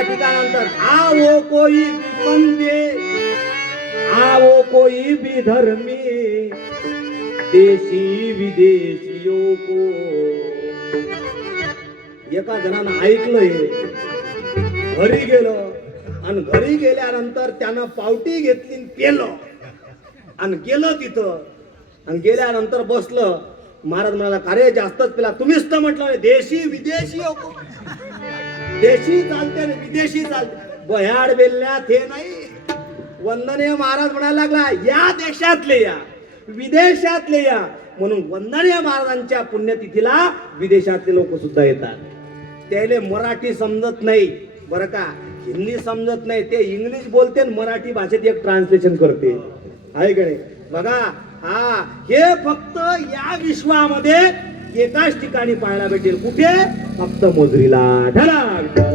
या ठिकाणानंतर आवो कोई बंदे आवो कोई भी धर्मी देशी विदेशियों को. एका जणानं ऐकलंय घरी गेलं आणि घरी गेल्यानंतर त्यानं पावटी घेतली आणि पेलं आणि गेलं तिथं. आणि गेल्यानंतर बसलं. महाराज म्हणाला अरे जास्तच पेला. तुम्हीच तर म्हटलं देशी विदेशी देशी चालते आणि विदेशी चालते. बयाड बेलण्यात हे नाही. वंदनीय महाराज म्हणायला लागला या देशातले या विदेशातले या. म्हणून वंदनीय महाराजांच्या पुण्यतिथीला विदेशातले लोक सुद्धा येतात. त्याले मराठी समजत नाही. बरं का? हिंदी समजत नाही. ते इंग्लिश बोलते आणि मराठी भाषेत एक ट्रान्सलेशन करते. आहे का नाही? बघा हा हे फक्त या विश्वामध्ये एकाच ठिकाणी पाहायला भेटेल. कुठे? फक्त मोजरीला. ठरा